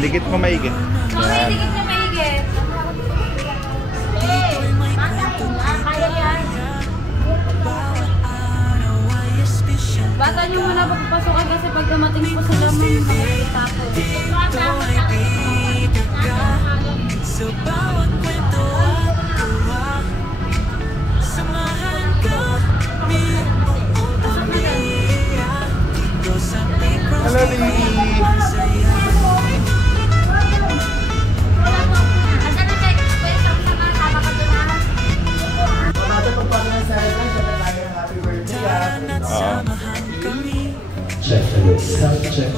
Dikit mo maigi. Okay, dikit mo maigi. Kaya yan. Bata nyo muna pagpapasukan kasi pag dumating po sila tapos. Sa bawat kwento at tuwa, samahan ka, hello, Lily. Check the sound check,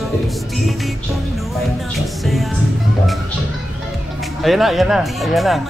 Ayan na, ayan na, ayan na.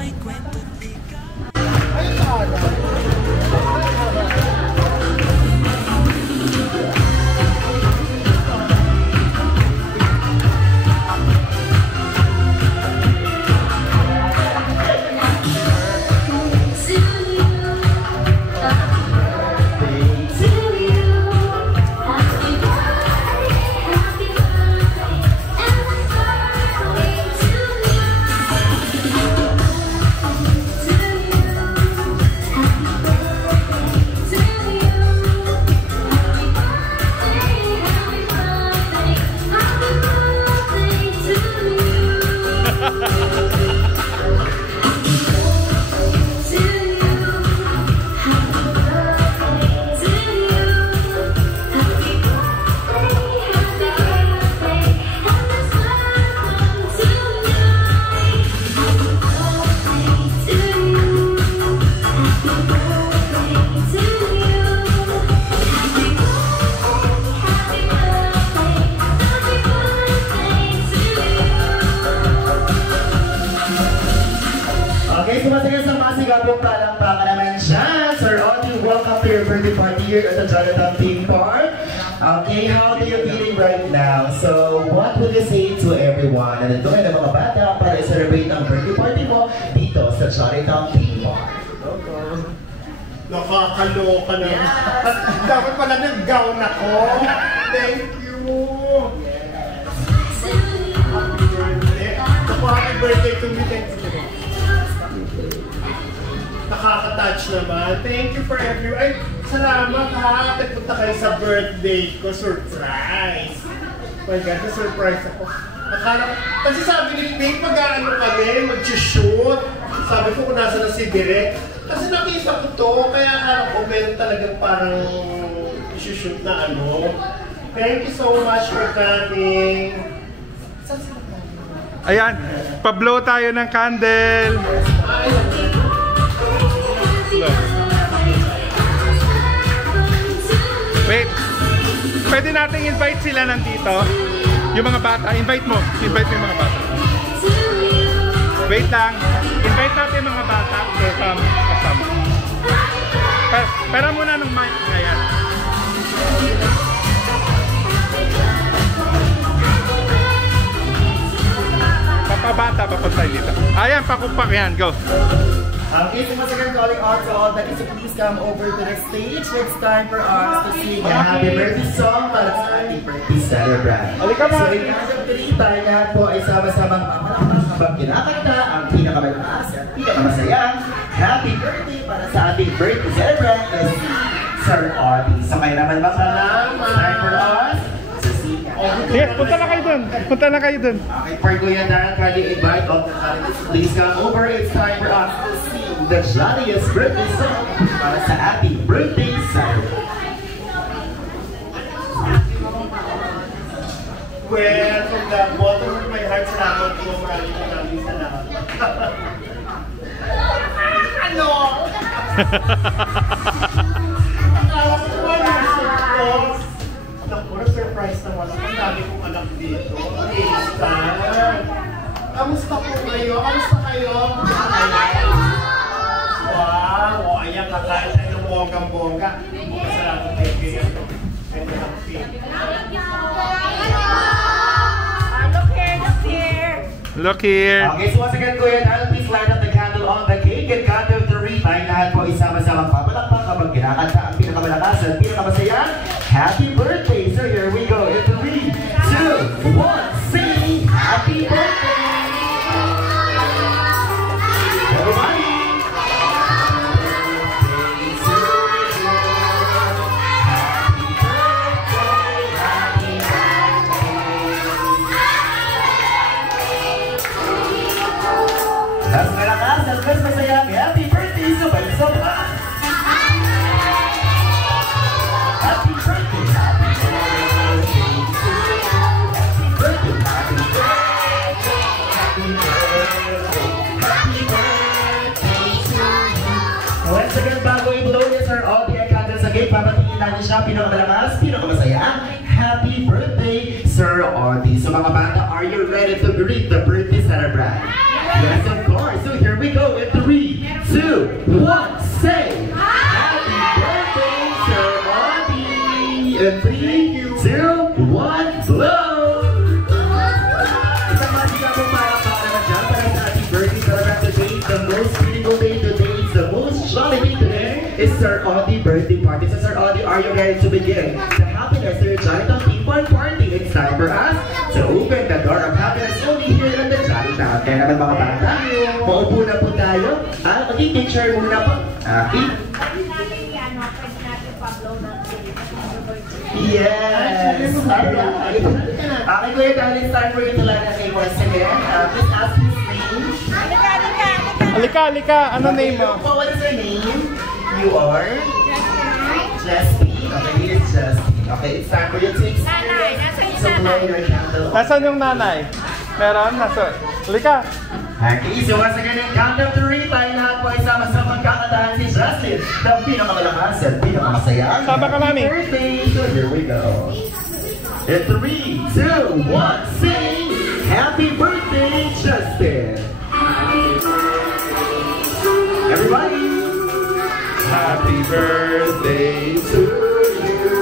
Here at the Jonathan Theme Park. Okay, how are you feeling right now? So, what would you say to everyone na nandun ng mga bata para i-celebrate ang birthday party mo dito sa Jonathan Theme Park? Nakakaloka na. Dapat pala nag-gown ako. Thank you. Happy birthday. Happy birthday to me. Thank you. Nakaka-touch naman. Thank you for everyone. Ay, salamat ha. Nagpunta kayo sa birthday ko. Surprise. Oh my God, na-surprise ako. Kasi sabi ni Pink, mag-aano kami, mag-shoot. Sabi ko kung nasa na si Direk. Kasi nakita ko to, kaya akala ko meron talagang parang i-shoot na ano. Thank you so much for coming. Ayan, pa-blow tayo ng candle. Wait, pwede nating invite sila nandito. Yung mga bata, invite mo yung mga bata. Wait lang, invite natin yung mga bata. Kasama. Pera muna ng mic. Ayan. Papabata, papunta dito. Ayan, pakumpak yan, go. Okay, so once again, calling out to all that is please come over to the stage. It's time for us to sing a happy birthday song para sa ating birthday celebrant. So in terms of three, tayo lahat po ay sama-samang mamalakas habang kinakanta ang pinakamalakas at pinakamasayang happy birthday para sa ating birthday celebrant na si Sir Audie. So kayo naman mga time for us to sing. Yes, punta na kayo dun. Punta na kayo dun. Okay, for Kuya Dan, kindly invite all the candidates. Please come over. It's time for us to sing the jolliest birthday song para sa happy birthday celebrant. Well, from the bottom of my heart, salamat po. Maraming salamat. Ano? Akala ko wala surprise. Naku, na-surprise naman ako. Ang dami kong anak dito. Kamusta po kayo? Kamusta kayo? Wow! Ayan, kakain tayo ng bonggang-bongga. Salamat kayo. Look here. Okay, so once again, Kuya Dal, please light up the candle on the cake and count of 3. Tayong lahat po isama-samang papalakpak kapag kinakanta ang pinakamalakas at pinakamasayang happy birthday. So here we go. In 3, 2, 1, sing happy birthday! Everybody! Mas malakas at mas masayang happy birthday sa Balsoba! Happy birthday! Happy birthday! Happy birthday! Happy birthday! Happy birthday! Happy birthday to you! Once again, bago i-blow this are all the candles again, papatingin natin siya pinakamalakas, pinakamasayang happy birthday, Sir Audie. So mga bata, are you ready to greet the birthday celebrant? Yes, of course. So here we go. In 3, 2, 1, say happy birthday, Sir Audie. In 3, 2, 1, blow. Isang masigabong para naman dyan para sa ating birthday celebrant today. The most beautiful day today. The most jolly day today is Sir Audie birthday party. So Sir Audie, are you ready to begin the happiness to your giant people party? It's time for us to open the door of happiness only here in the Jolly Town. Kaya naman mga bata, maupo na po tayo. Mag-i-picture muna po. Okay? Yes! Alright! Okay, Kuya Dal, it's time for you to light a cake once again. Please ask his name. Alika. Ano name mo? What is your name? You are? Justine. Okay, here's Justine. Okay, it's time for you to experience. So blow your candle. Nasaan yung nanay? Meron? Nasaan? Alika. Okay, so once again, in count of 3, tayo lahat po ay sama-sama magkakatahan si Justin. The pinakamalakas at pinakamasaya. Sama ka, Mami. Happy birthday! So here we go. In 3, 2, 1, sing! Happy birthday, Justin! Everybody! Happy birthday to you!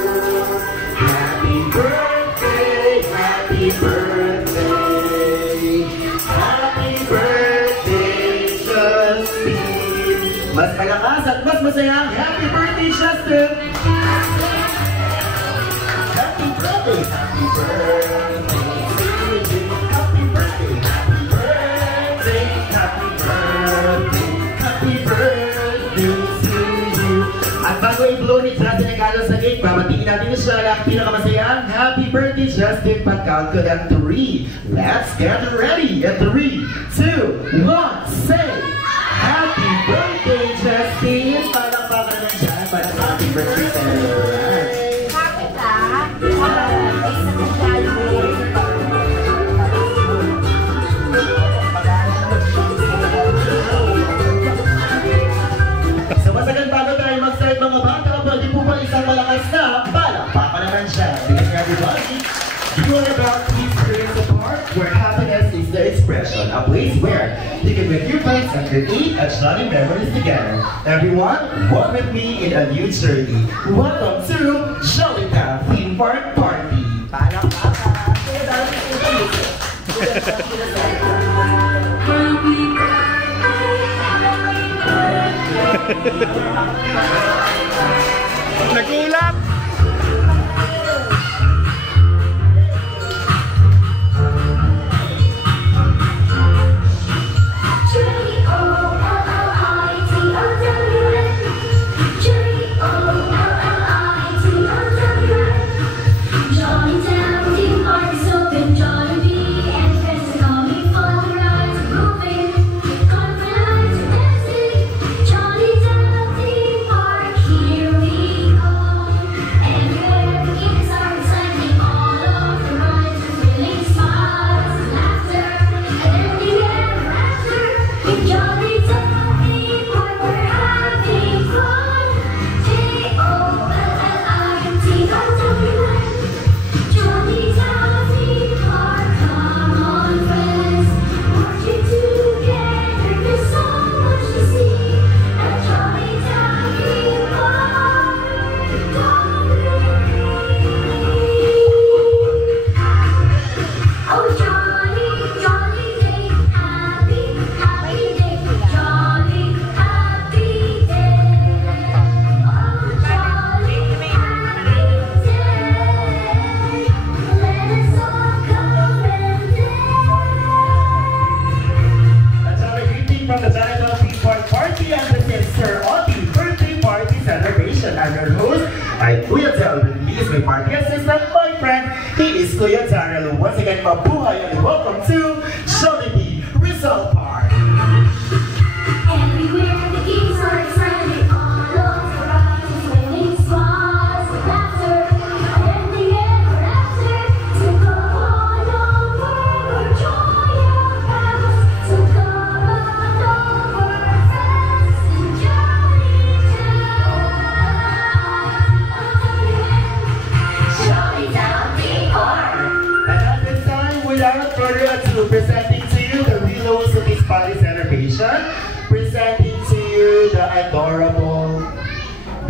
Happy birthday! Happy birthday! Happy birthday, Justin! Mas malakas at mas masayang happy birthday, Justin! Happy birthday! Happy birthday! Happy birthday! Happy birthday! Happy birthday! Happy birthday to you! At bago i-blow ni Justin ang candles sa cake, babatiin natin siya ang pinakamasayang happy birthday, Justin. Pag-count ko ng 3. Let's get ready! At 3, 2, 1, say happy birthday, Justin! Palakpakan naman dyan para sa happy birthday celebrant. So masagan bago tayo mag-start mga bata, pwede po ba isang malakas na palakpakan naman siya. Because everybody, you are about to experience a park where happiness is the expression. A place where you can make your friends and create a jolly memories together. Everyone, walk with me in a new journey. Welcome to Jolly Town Theme Park Party. Palakpakan! Kaya dahil Nagulat! Jolly Town Theme Park, here we go. Kuya Daryl. Once again, mabuhay and welcome to Jollibee Rizal Park. Everywhere the geese are excited, all over us is winning smiles and laughter, ending ever after. So come on over, where joy and happiness. So come on over, friends, and Jolly Town Theme Park. And at this time, without further ado, presenting to you the Willows of this Party celebration. Presenting to you the adorable,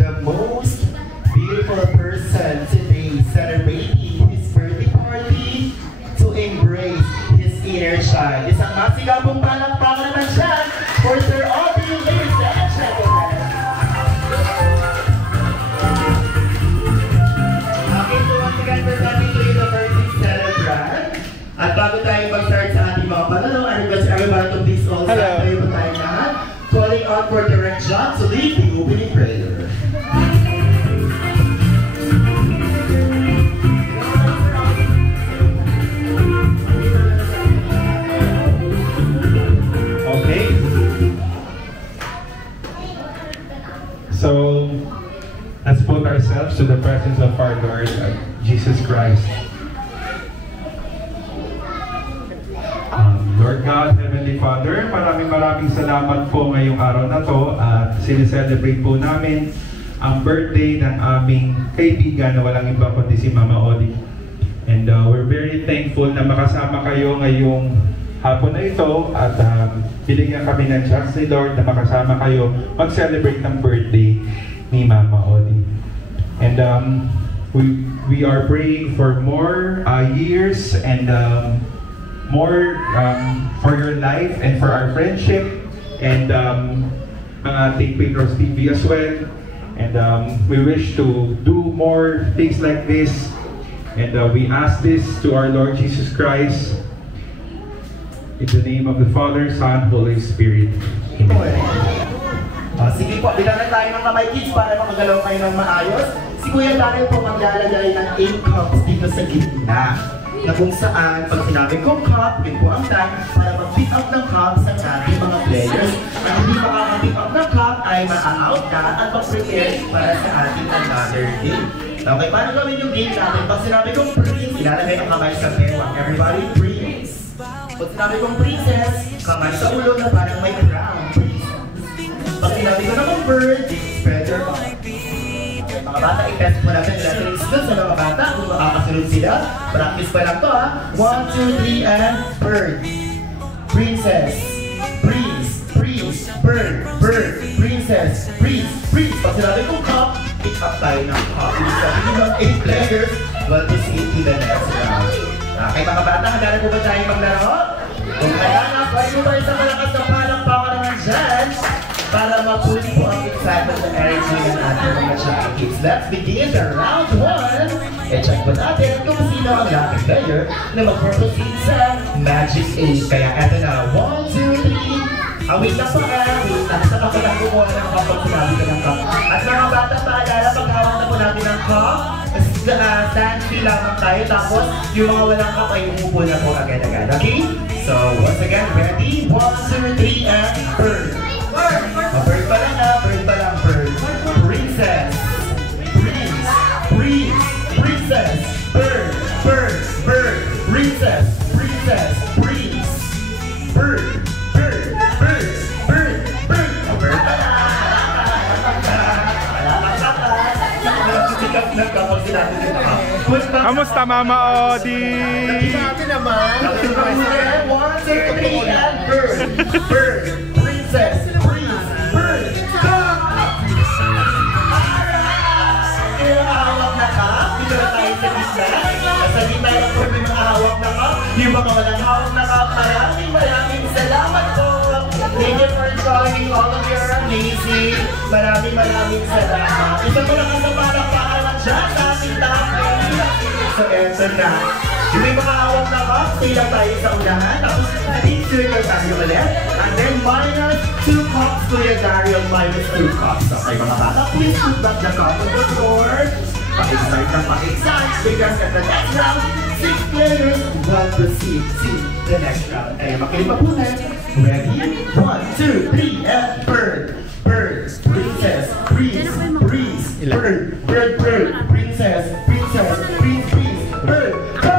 the most beautiful person today celebrating his birthday party to embrace his inner child. Isang masigabong palakpakan naman siya for Sir Aubrey, ladies and gentlemen. Okay, so once again, presenting to you the birthday celebrant. At bago tayo mag-start sa ating mga pananaw, I request everyone to please all stand tayo tayo na. Calling out for Direct John to lead the opening prayer. Okay. So, let's put ourselves to the presence of our Lord Jesus Christ. Lord God, Heavenly Father, maraming salamat po ngayong araw na to at sineselebrate po namin ang birthday ng aming kaibigan na walang iba kundi si Mama Oli. And we're very thankful na makasama kayo ngayong hapon na ito at binigyan kami ng chance ni Lord na makasama kayo mag-celebrate ng birthday ni Mama Oli. And we are praying for more years and more for your life and for our friendship and ating Pedro's TV as well. And we wish to do more things like this. And we ask this to our Lord Jesus Christ. In the name of the Father, Son, Holy Spirit. Amen. Sige po, bilangan tayo ng kamay kids para makagalaw kayo ng maayos. Si Kuya Daryl po maglalagay ng 8 cups dito sa gitna. Na kung saan, pag sinabi kong cup, yun po ang time para mag-pick up ng cup sa ating mga players. At hindi makaka-pick up ng cup ay ma-out na at mag-prepare para sa ating another game. Okay, paano gawin yung game natin? Pag sinabi kong freeze, ilalagay ang kamay sa bewang. Everybody freeze. Pag sinabi kong princess, kamay sa ulo na parang may crown. Pag sinabi ko naman bird, spread your mouth. Mga bata, i-test mo natin yung skills sa mga bata kung makakasunod sila. Practice pa lang to ha. 1, 2, 3, and bird. Princess. Freeze. Freeze. Bird. Bird. Princess. Freeze. Freeze. Pag sinabi kong cup, pick up tayo ng cup. Ibig sabihin ng 8 players, we'll proceed to the next round. Okay mga bata, handa na po ba tayo maglaro? Kung kaya na, pwede mo tayo sa malakas na palakpakan naman dyan para maputi po ang excitement na energy ng ating mga Chucky Kids. Let's begin the round 1. E-check po natin kung sino ang lucky player na mag-proceed sa Magic 8. Kaya eto na, 1, 2, 3. Wait lang po wait lang. Sa kapalang kumuha ng kapag sinabi ka ng cup. At mga bata, paalala, paghawak na po natin ng cup. Stand still lamang tayo. Tapos, yung mga walang cup ay umupo na po agad-agad. Okay? So, once again, ready? 1, 2, 3, and bird. Bird pa lang bird pa lang, bird. Princess. Breeze. Breeze. Princess. Bird. Bird. Bird. Princess. Princess. Breeze. Bird. Bird. Bird. Bird. Bird. Bird pa lang. Kamusta Mama Odi? Sabi naman. 1, 2, 3, and bird. Bird. Princess. Breeze. Bird. Hawak na ka. Dito na tayo sa gitna. Sa gitna lang po may mga hawak na ka. Yung mga walang hawak na ka. Maraming salamat po. Thank you for joining all of your amazing. Maraming salamat. Isa ko lang ang napalakpakan dyan sa ating lahat. So, eto na. Yung may mga hawak na ka, stay lang tayo sa unahan. Tapos, deep circle tayo ulit. And then, minus 2 cups to your Daryl, minus 2 cups. Okay, mga bata, please put back the cup on the floor. Pag-excite ng pag-excite. Because at the next round, 6 players will proceed to the next round. Kaya makinig pa po tayo. Ready? 1, 2, 3, and bird. Bird, princess, breeze, breeze, bird, bird, bird, princess, princess, breeze, breeze, bird. Go!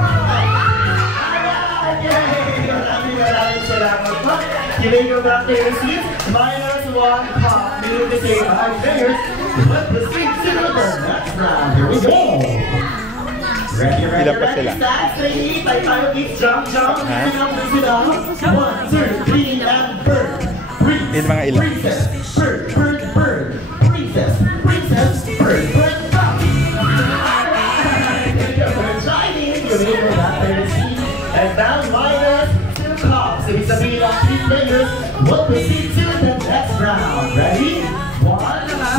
Maraming salamat po. You may go back to your seats. Minus 1 pop. Meaning to say 5 players. But the 6 to the next round. Here we go. Ready, ready, ready, stand, ready. Tayo, kids, jump, jump. Bring it up. 1, 2, 3, and bird. Breeze, princess, bird, bird, bird. Princess, princess, bird, bird, pop. Shining. You may go back to your seats. And now minus Cops. Ibig sabihin ang 3 players will proceed to the next round. Ready? 1,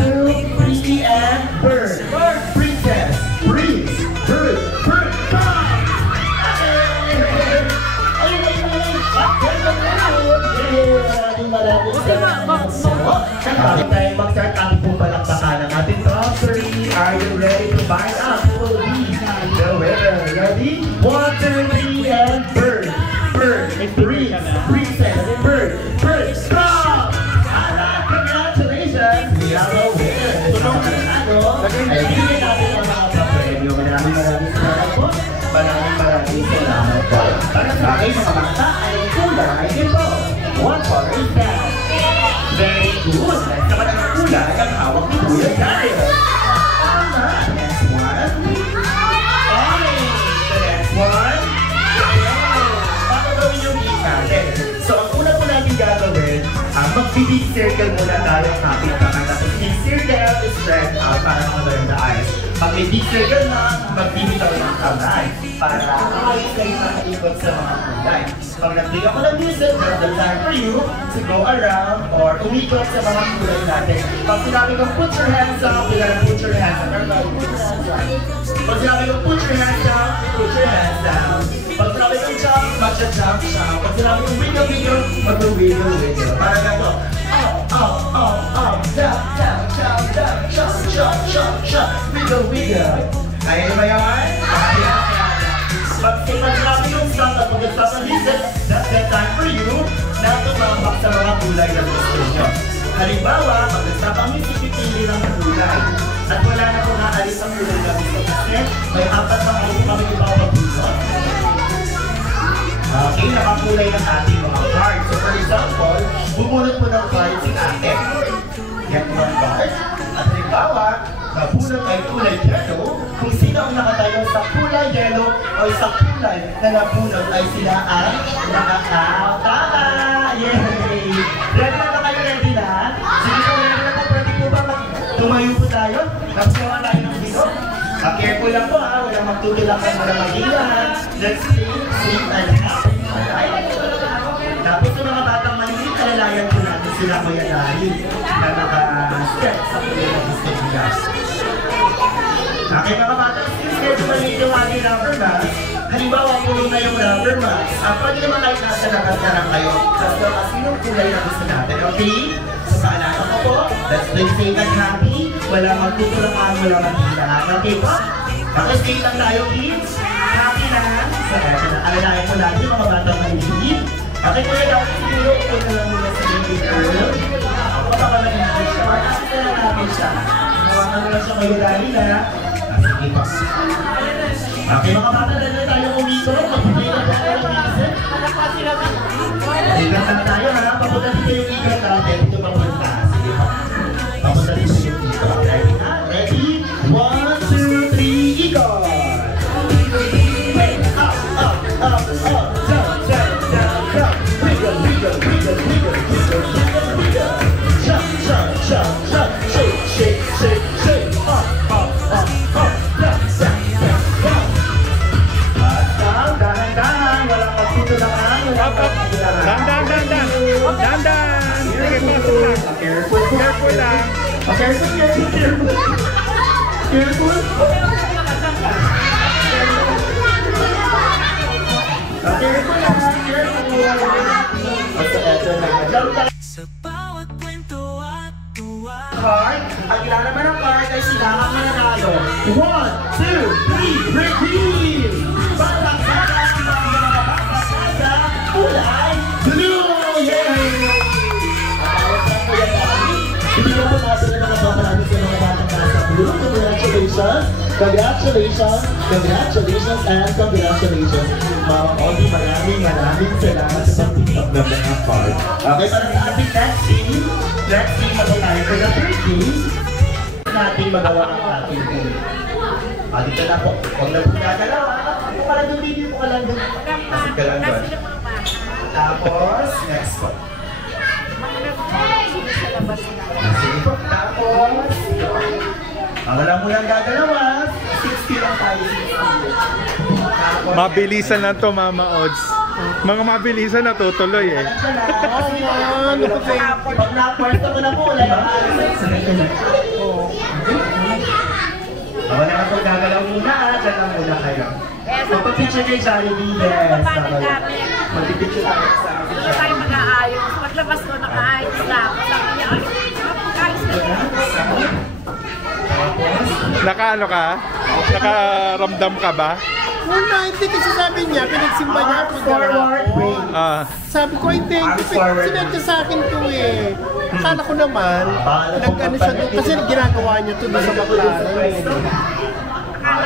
2, 3, and bird. Bird, princess, breeze, bird, bird, pop! Kapag tayo mag-start ang pupalakpakan ng ating top 3, are you ready to find out who will be the winner? Ready? 1, 2, 3, and bird. Bird, breeze, princess, bird, bird, stop! Alright, congratulations! We are the winner! Ay, bigyan natin ang mga papremyo. Maraming salamat po. Maraming salamat po. Para sa akin, mga bata ay kulay ito. 1 color is down. Very good. Sa kanang kulay, ang hawak ni Kuya Dario. Alright, next one. Orange. The next one. So, ang una po natin gagawin, mag-big circle muna tayo kapit kamay. Tapos big circle is spread out para makaroon the eyes. Pag may big circle na, magbibitaw ng kamay para ayos kayo nakaikot sa mga kulay. Pag nag-big ako ng music, there's the time for you to go around or umikot sa mga kulay natin. Pag sinabi kong put your hands up, we gotta put your hands up. Pag sinabi kong put your hands up, put your hands down. Pag sinabi kong jump, mag-jump siya. Pag sinabi kong wiggle, wiggle, mag-wiggle, wiggle. Para ganito. Up, down, down, down, down, jump, jump, jump, jump, wiggle, wiggle. Kaya nyo ba yan? Pag sinabi kong stop at pag-stop ang music, that's the time for you na tumambak sa mga kulay na gusto nyo. Halimbawa, pag nag-stop ang music, pipili ng kulay. At wala na kung naalis ang kulay na gusto kasi may 4 na kami ipapabulot. Okay, nakakulay ng ating mga cards. So for example, bumunot po ng cards si ate. Get one card. At halimbawa, nabunot ay kulay yellow. Kung sino ang nakatayo sa kulay yellow o sa kulay na nabunot ay sila ang nakakaw. Tama! Yay! Ready na ba kayo? Ready na? Sige po, ready na po. Pwede po ba tumayo po tayo? Nagsawa tayo ng dito. Careful lang po ha, walang magtutulakan, walang magilan. Let's stay safe and happy. Alright? Tapos sa mga batang maliliit, alalayan po natin sila Kuya Dari na naka-step sa kulay ng gusto nila. Okay mga batang, since kaya maliit yung ating rubber mask, halimbawa kulong na yung rubber mask, pwede naman kahit nasa lakas na lang kayo, kasi sinong kulay na gusto natin, okay? So paalala ko po, let's stay safe and happy. Walang magtutulakan, walang magilan. Okay po? Stay lang tayo, kids. Happy na. So, eto na. Alalayan ko lagi mga batang maliliit. Okay, Kuya Daw, siguro ito na lang muna sa baby girl. Ako baka maliliit siya. Kasi na namin siya. Hawakan mo lang siya kayo dahil na. Sige po. Okay, mga bata, na tayo umito. Magbibigay na tayo ng music. Ikat na tayo ha. Papunta dito yung ikat natin. Ito papunta. Sige po. Papunta dito yung ikat. Ready? 1, 2, 3, ikot! Up, up, up, up, down, down, down, down. Wiggle, wiggle, wiggle, wiggle, wiggle, wiggle, wiggle. Jump, jump, jump, jump. Shake, shake, shake, shake. Up, up, up, up, down, down, down, down. Down, dahan-dahan. Walang magtutulakan. Walang magtutulakan. Dahan-dahan. Careful, Careful lang. careful, careful, careful. Careful. Careful lang, careful. Sa bawat kwento at tuwa. Card, ang ilan naman ng card ay sila ang mananalo. 1, 2, 3, reveal! Para Bibigyan po natin ng mga bata natin sa mga batang nasa blue. Congratulations! Congratulations! Congratulations and congratulations! Mama Audie, maraming salamat sa pag-tiktok ng mga card. Okay, para sa ating next team na po tayo for the third team natin magawa ang ating team. Dito na po. Huwag na po gagalaw. Kung ka lang doon, video po ka lang doon. Kasi ka lang doon. Tapos, next po. Sige po. Tapos, wala mo lang gagalawa. 60 lang tayo. Tapos, Mabilisan na to, Mama Odds. Mga mabilisan na tutuloy eh. pag na-pwesto mo na po, wala yung alas. Wala na po gagalaw muna. Diyan lang muna kayo. Magpapicture kay Jollibee. Yes. Magpipicture tayo sa akin. Hindi tayo mag-aayos. Paglabas ko, naka-ayos na ako. Sabi niya, ay, nakakayos na. Nakaano ka? Nakaramdam ka ba? Wala, hindi kasi sabi niya, pinagsimba niya ako Forward way. Sabi ko, hindi, sinadya sa akin to eh. Akala ko naman, nag-ano siya doon, kasi ginagawa niya to doon sa baklaran.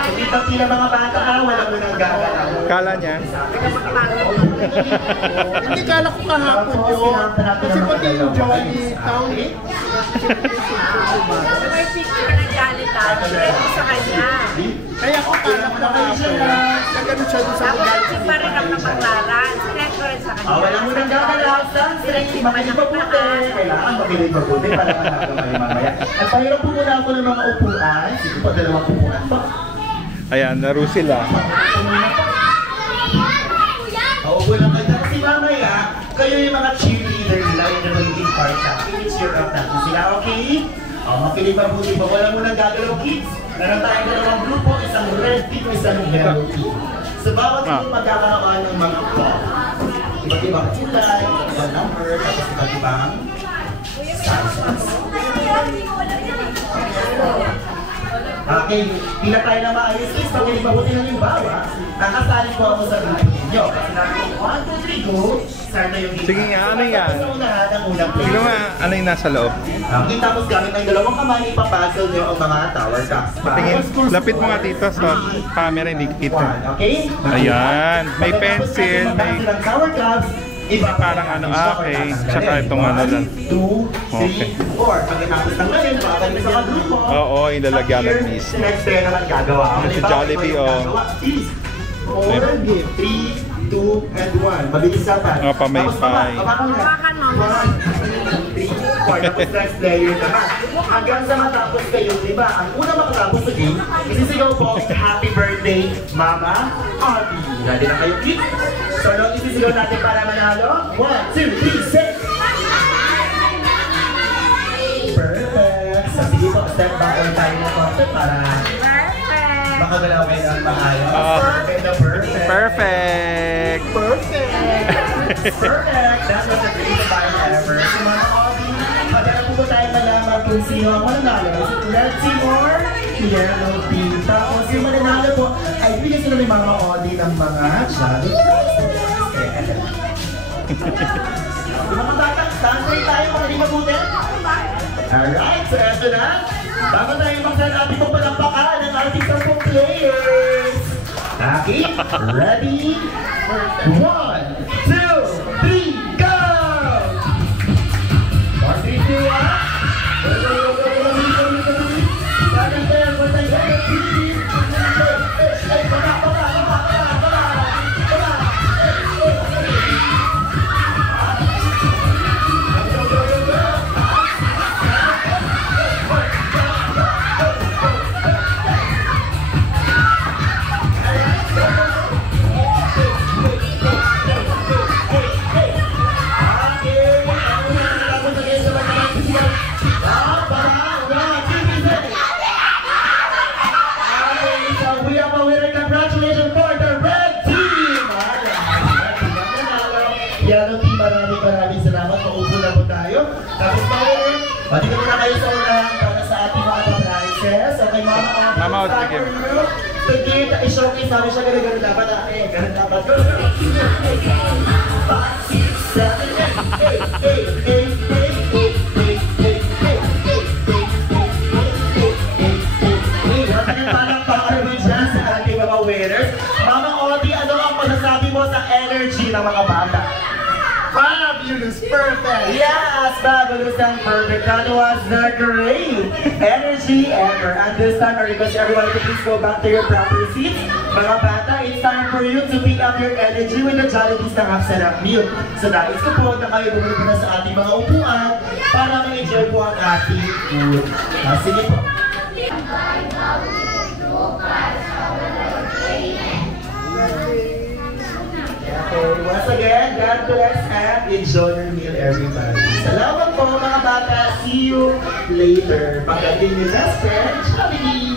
Kita mga bata ka, wala mo nang gagalaw. Kala niya? Hindi, kala ko kahapon yun. Kasi pati yung Jolly Town eh. May picture na galit tayo. Ready sa kanya. Kaya ako kala ko kahapon. Nag-ano siya doon sa Tapos baklaran. si pa rin ang napaklaran. Sinend ko rin sa kanya. Wala mo nang gagalaw. Sunstrike, makinig mabuti. Kailangan makinig mabuti para managawa kayo mamaya. At pahirap po muna ako ng mga upuan. Sige po, dalawang upuan po. Ayan, laro sila. Uupo lang kayo. Kasi mamaya, kayo yung mga cheerleader nila yung nagiging part sa finish your up natin sila, okay? Makinig mabuti po. Wala mo nang gagalaw, kids. Meron tayong dalawang grupo, isang red team, isang yellow team. So bawat team magkakaroon ng mga ball. Iba't ibang kulay, iba't ibang number, tapos iba't ibang sizes. Okay, pila tayo na maayos is, makinig mabuti lang yung bawa. Nakasali po ako sa grupo ninyo. Kasi natin 1, 2, 3, go. Start na yung game. Sige nga, ano yan? Sa unahan ang unang play. Sino nga, ano yung nasa loob? Okay, tapos gamit ang dalawang kamay, ipapuzzle nyo ang mga tower cups. Tingin, lapit mo nga dito sa camera, hindi kita. Okay? Ayan, may pencil, may... Pagkatapos tower cups, iba Parang ano, okay. Tsaka itong ano lang. 1, 2, 3, 4. Pagkatapos ng ngayon, babalik sa grupo. Oo, ilalagyan ng miss. Next day naman gagawa. Si Jollibee, oh. 4, 3, 2, and 1. Mabilis ka pa. Pamaypay. Hawakan mo. 1, 2, 3, 4. Tapos next player naman. Hanggang sa matapos kayo, di ba? Ang una makatapos sa game, isisigaw po, happy birthday, Mama Audie. Ready na kayo, kids? So, ano isisigaw natin para manalo? 1, 2, 3, say! Perfect! So, sige po, step backward tayo na konti para Perfect. makagalaw kayo ng maayos. Perfect na perfect! Perfect! Perfect! That was the greatest time ever. So, Mama Audie, magkala po tayo malaman kung sino ang mananalo. Red team or yellow team. Tapos yung mananalo po, ay bigyan sila ni Mama Audie ng mga challenge prizes. Mga bata, stand tayo, makinig mabuti. Alright, so eto na. Bago tayo magsalapit po palampakan ng ating 10 players. Okay, ready? 1, 2, 3, go! 1, 3, 2, Yellow team, maraming salamat. Paupo na po tayo. Tapos power, pati na kayo sa unahan para sa ating mga prizes. Okay, Mama Audie, sige. Sige, i-showcase namin siya ganun dapat. Ganun dapat. 5, 6, 7, 8, 8, 8, 8, 8, 8, 8, 8. fabulous, perfect. Yes, fabulous and perfect. That was the great energy ever. And this time, I request everyone to please go back to your proper seats. Mga bata, it's time for you to pick up your energy with the Jollibees ng Half Sarap Meal. So nais ko po na kayo bumalik na sa ating mga upuan para ma-enjoy po ang ating food. Sige po. Okay, once again, God bless and enjoy your meal, everybody. Salamat po mga bata. See you later. Pagdating ni best friend, Jollibee!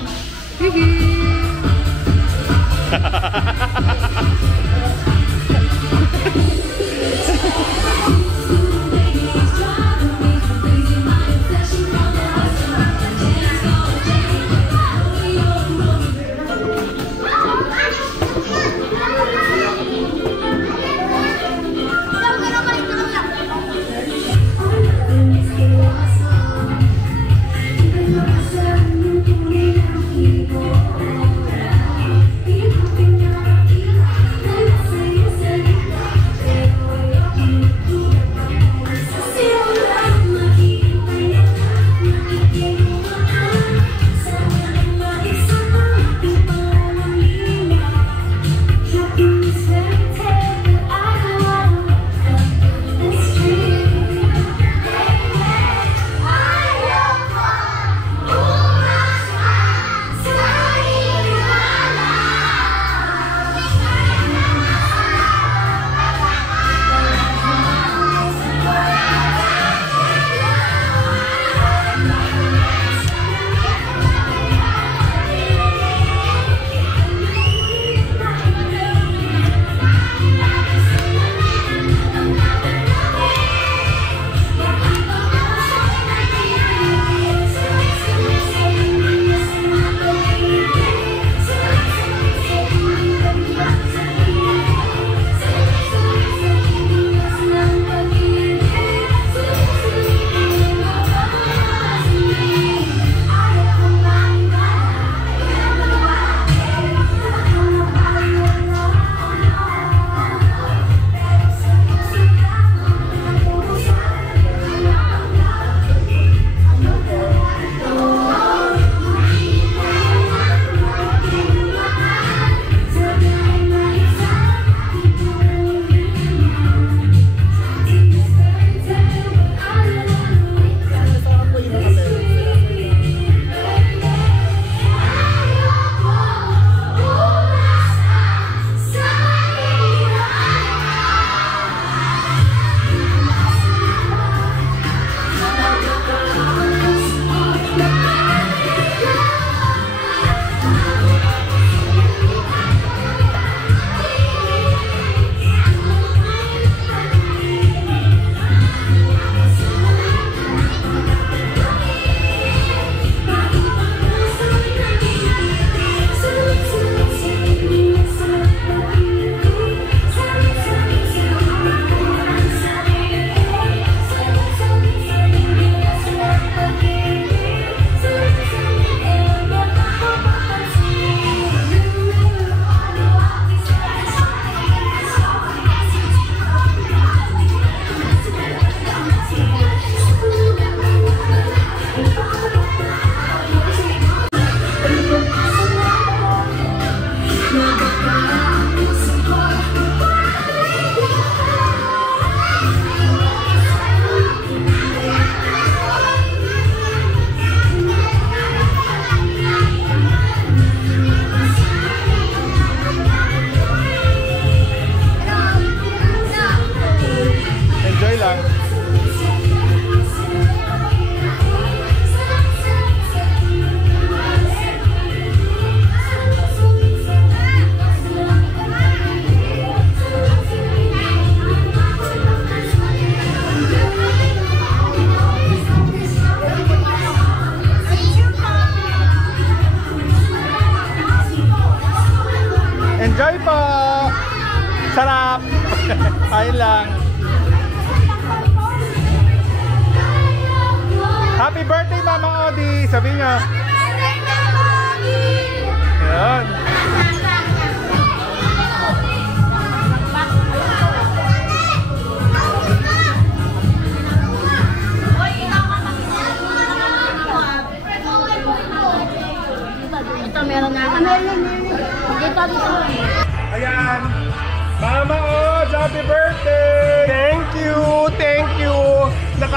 Enjoy po! Sarap! Ayun lang. Happy birthday, Mama Odi! Sabi niya. Ayan.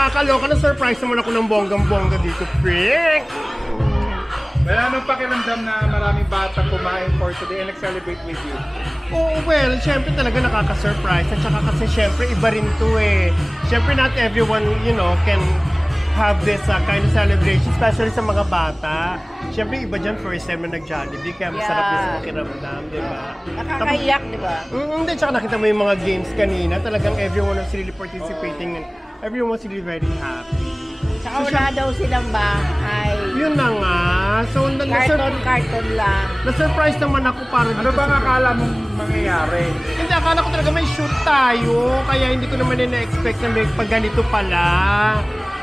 nakakaloka na surprise naman ako ng bonggang-bongga dito, Frank. Wala nang pakiramdam na maraming bata kumain for today and nag-celebrate with you. Oo, well, syempre talaga nakaka-surprise. At saka kasi syempre iba rin to eh. Syempre not everyone, you know, can have this kind of celebration, especially sa mga bata. Syempre iba dyan first time na nag-Jollibee, kaya masarap din sa makiramdam, di ba? Nakakaiyak, di ba? Hindi, tsaka nakita mo yung mga games kanina, talagang everyone was really participating and everyone was really very happy. Tsaka wala daw silang bahay. Yun na nga. So, Carton lang. na-surprise naman ako para Ano bang akala mong mangyayari? Hindi, akala ko talaga may shoot tayo. Kaya hindi ko naman na-expect na may pag ganito pala.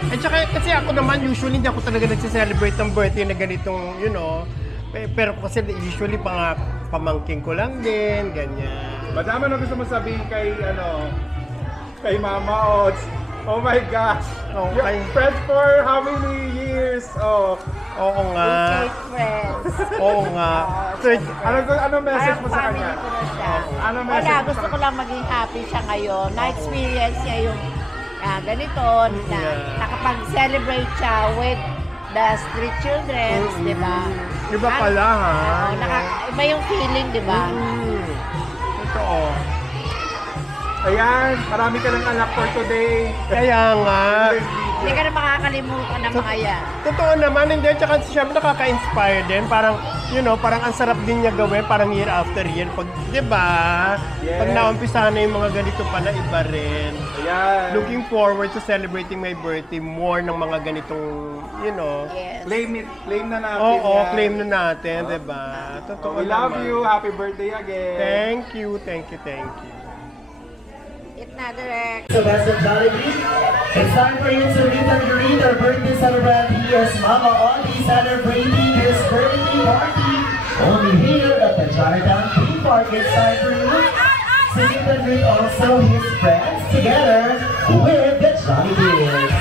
At saka, kasi ako naman, usually hindi ako talaga nagse-celebrate ng birthday na ganitong, you know. Pero kasi usually pamangking ko lang din, ganyan. Madami na gusto mo sabihin kay, kay Mama Ots. Oh my gosh! Okay. Friends for how many years? Oh. Oo nga. Okay, friends. Oo nga. Ano message mo sa kanya? Ano message Wala, mo gusto ko lang maging happy siya ngayon. Na-experience niya yung ganito, na nakapag-celebrate siya with the street children, di ba? Iba pala, ha? Iba yung feeling, di ba? Totoo. Ayan, marami ka ng anak for today. Kaya nga. Hindi ka na makakalimutan ng mga yan. Totoo naman, hindi. Tsaka siyempre nakaka-inspire din. Parang, you know, parang ang sarap din niya gawin. Parang year after year. Pag, di ba? Yes. Pag naumpisahan na yung mga ganito pala, iba rin. Ayan. Looking forward to celebrating my birthday more ng mga ganitong, you know. Yes. Claim it. Claim na natin. Oo, yan. claim na natin, di ba? Totoo We love naman. you. Happy birthday again. Thank you, thank you, thank you. It na direct. So best of Jollibee, it's time for you to meet and greet our birthday celebrant. Here's Mama Audie celebrating his birthday party. Only here at the Chinatown Theme Park. It's time for you to meet and greet also his friends together with the Jollibees.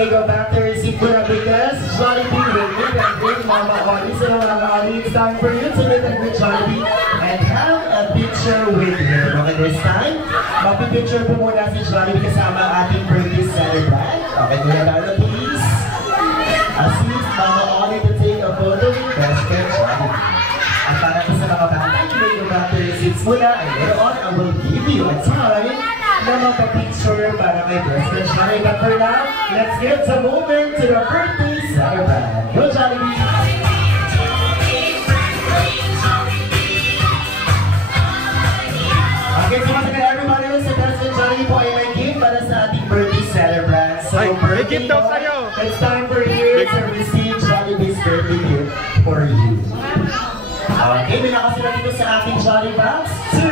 Go back to your seat for because Jollibee will meet and greet Mama Audie. So Mama Audie, it's time for you to meet and greet Jollibee and have a picture with him. Okay, this time, magpipicture po muna si Jollibee kasama ang ating birthday celebrant. Okay, Kuya Lalo, please. Assist Mama Audie to take a photo with Best Friend Jollibee. At para po sa mga bata, you may go back to your seats muna and later on, I will give you a time na magpa-picture para kay Best Friend Jollibee. But for now, let's give the moment to the birthday celebrant. Go Jollibee! Okay, so once again, everybody else, si Best Friend Jollibee po ay may gift para sa ating birthday celebrant. So, Ay, may birthday gift daw boy, sa'yo. it's time for you to receive Jollibee's birthday gift for you. Okay, may nakasila dito sa ating Jolly Box to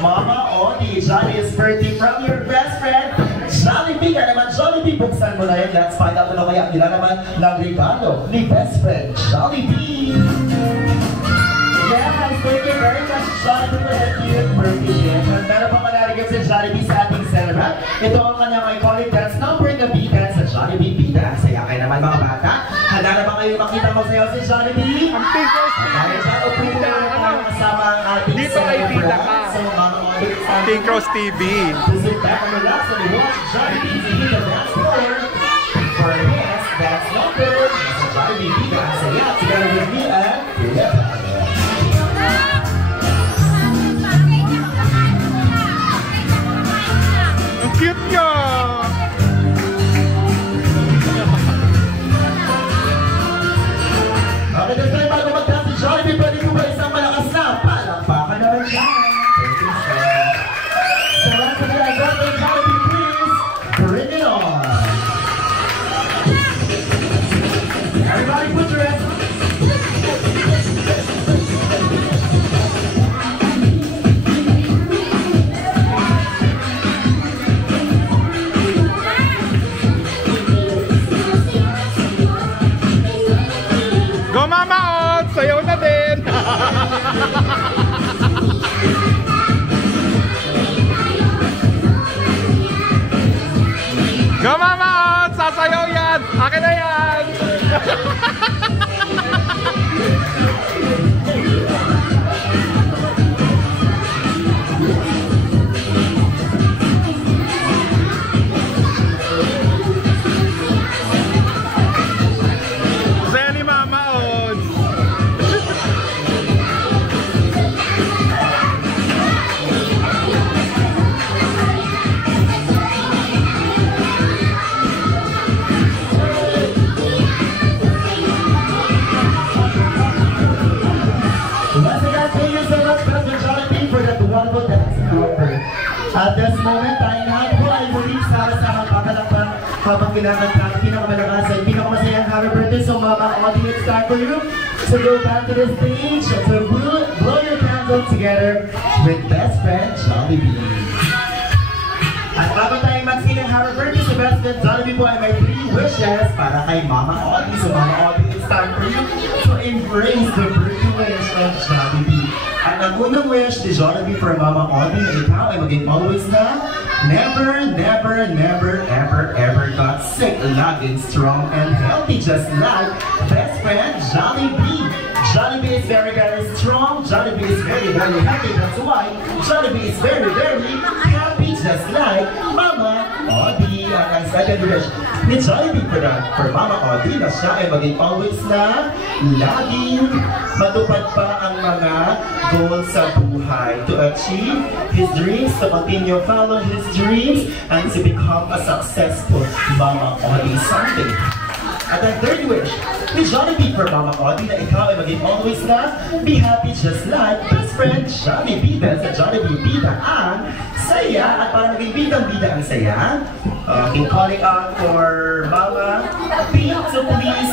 Mama Audie. Jolly's birthday from your best friend, Jollibee. Kaya naman, Jollibee, buksan mo na yun. Let's find out ano kaya nila naman ng regalo ni best friend, Jollibee. Yes, thank you very much, Jollibee, for that cute birthday gift. At meron pa manarigyan sa Jollibee sa ating celebrant. Ito ang kanyang iconic dance number na B-Dance sa Jollibee B-Dance. Saya kayo naman mga bata. Handa na ba kayo makita mo sayo si Jollibee? Ang Pink Rose Dahil dyan, upuin na tayo kasama ang ating Dito ay pila ka. So, Mama Audie, it's time Pink Rose TV. to sit back and relax and watch Jollibee TV the dance floor. For his dance number, sa Jollibee B-Dance. Saya, together with me and Kuya Paolo. Ang cute niya! Okay, this time bago mag-dance si Jollibee, pwede ko ba isang malakas na palakpakan naman siya? Thank you, sir. So once again, I got the Jollibee, please bring it on. Everybody put your hands up. Go Mama Ots! Sayaw na din! wonderful dancing number. At this moment, tayo lahat po ay muling sama-sama papalakpak habang kinakanta ang pinakamalakas at pinakamasayang happy birthday. So Mama Audie, it's time for you to go back to the stage and to blow your candles together with best friend Jollibee. At bago tayo mag-sing ng happy birthday sa best friend Jollibee po ay may 3 wishes para kay Mama Audie. So Mama Audie, it's time for you to embrace the birthday wish of Jollibee. At ang unang wish ni Jollibee for Mama Audie na ikaw ay maging always na never, never, never, ever, ever got sick. Laging strong and healthy just like best friend Jollibee. Jollibee is very, very strong. Jollibee is very, very happy. That's why Jollibee is very, very happy just like Mama Audie. Ang second wish ni Jollibee for Mama Audie na siya ay maging always na laging matupad pa ang mga goals sa buhay, to achieve his dreams, to continue follow his dreams, and to become a successful Mama Audie someday. At ang third wish ni Jollibee for Mama Audie na ikaw ay maging always na be happy just like best friend Jollibee. Dahil sa Jollibee, bida ang saya. At para maging bidang-bida ang saya, calling out for Mama P to please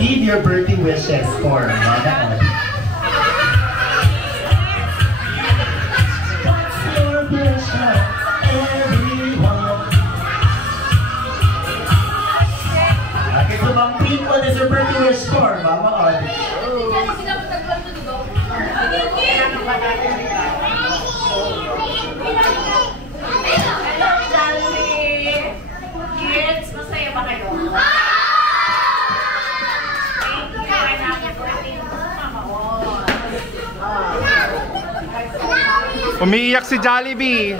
give your birthday wishes for Mama Audie. What is your birthday wish for Mama Audie? Hello, Jollibee! Kids, masaya ba kayo? Thank you, and happy birthday to Mama Audie. Umiiyak si Jollibee.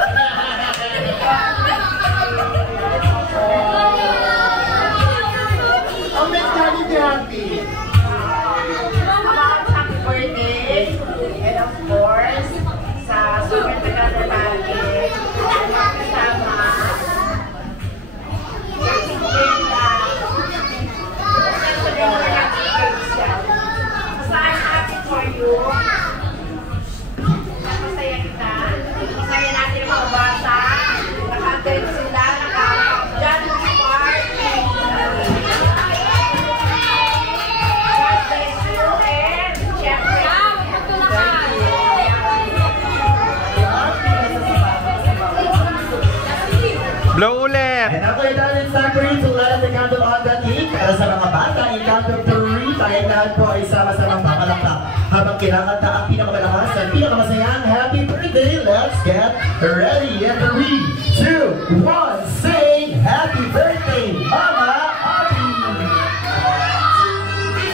Happy. Happy birthday, and of course, sa super tagal na natin, kasama, si Brenda. Basta I'm happy for you. Masaya kita. Masaya natin ang mga bata. Nakatay sila, Jollibee party. Blow ulit! And ako ay dahil sa for you to light the candle on the cake. Para sa mga bata, in count of 3, tayo lahat po ay sama-samang papalakpak habang kinakanta ang pinakamalakas at pinakamasayang happy birthday. Let's get ready. And 3, 2, 1, sing happy birthday, Mama Audie!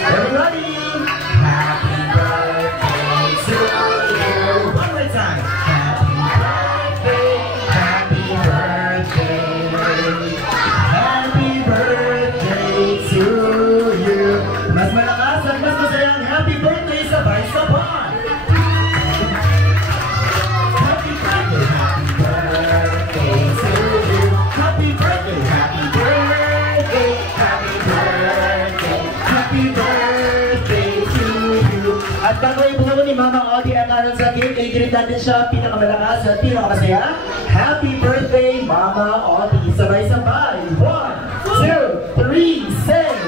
Everybody, happy birthday to you. One more time. Happy birthday to you. Mas malakas at mas masayang happy birthday sabay-sabay. Happy birthday to you. Happy birthday, happy birthday, happy birthday, happy birthday to you. At bago ibuo ni Mama Audie ang aral sa cake, i-greet natin siya pinakamalakas at pinakamasaya. Happy birthday, Mama Audie. Sabay-sabay. 1, 2, 3, sing!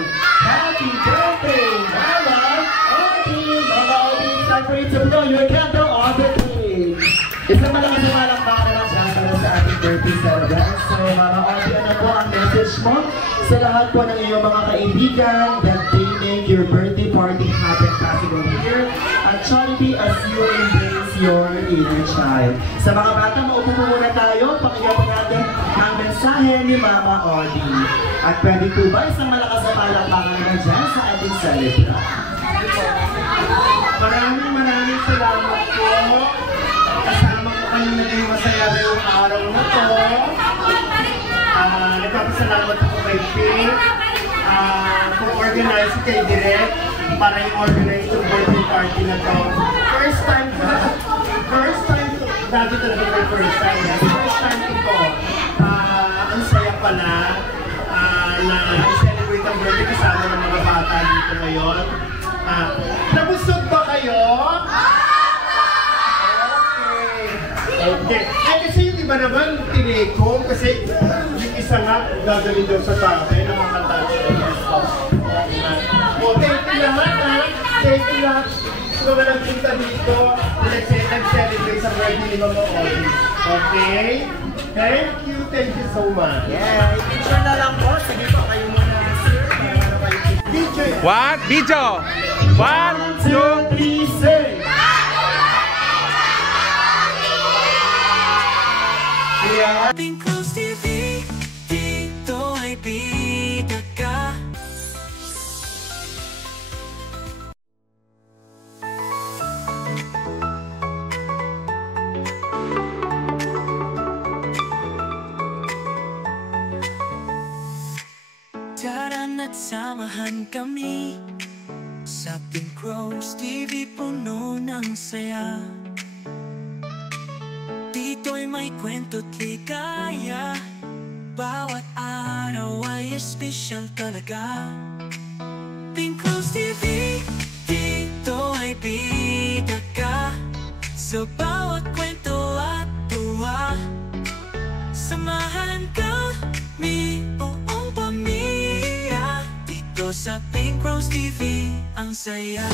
Happy birthday, Mama Audie! Mama Audie, it's time for you to blow your candle on the cake. Isang malakas na malakpakan naman siya para sa ating birthday celebrant. So, Mama Audie, ano po ang message mo sa lahat po ng iyong mga kaibigan that they make your birthday party happen possible here at Jollibee as you embrace your inner child. Sa mga bata, maupo po muna tayo. Pakinggan po natin ang mensahe ni Mama Audie. At pwede po ba isang malakas na palakpakan naman dyan sa ating celebrant? Maraming salamat po. Kasama ko kayo naging masaya ngayong araw na to. Nagpapasalamat ako kay Pink. Kung organize kay Direk para yung organize yung birthday party na to. First time, dati talaga may first time. First time ito. Ang saya pala na celebrate ang birthday kasama ng mga bata dito ngayon. Nabusog ba kayo? Okay. Okay. Ay, kasi yung iba naman, tinekom, kasi yung isa nga, gagawin daw sa tatay, nakakatouch ko. Thank you lahat, ha? Thank you lahat. Kung walang kita dito, nag-celebrate sa birthday ni Mama Oli. Okay? Thank you so much. Yeah, i-picture na lang po. Sige po, kayo muna, sir. Video! 1, 2, 3, say! Pink Rose TV, dito ay bida ka. Tara na't samahan kami sa Pink Rose TV, puno ng saya. Dito'y may kwento't ligaya, bawat araw ay espesyal talaga. Pink Rose TV, dito ay bida ka. Sa bawat kwento at tuwa, samahan kami buong pamilya. Dito sa Pink Rose TV, ang saya.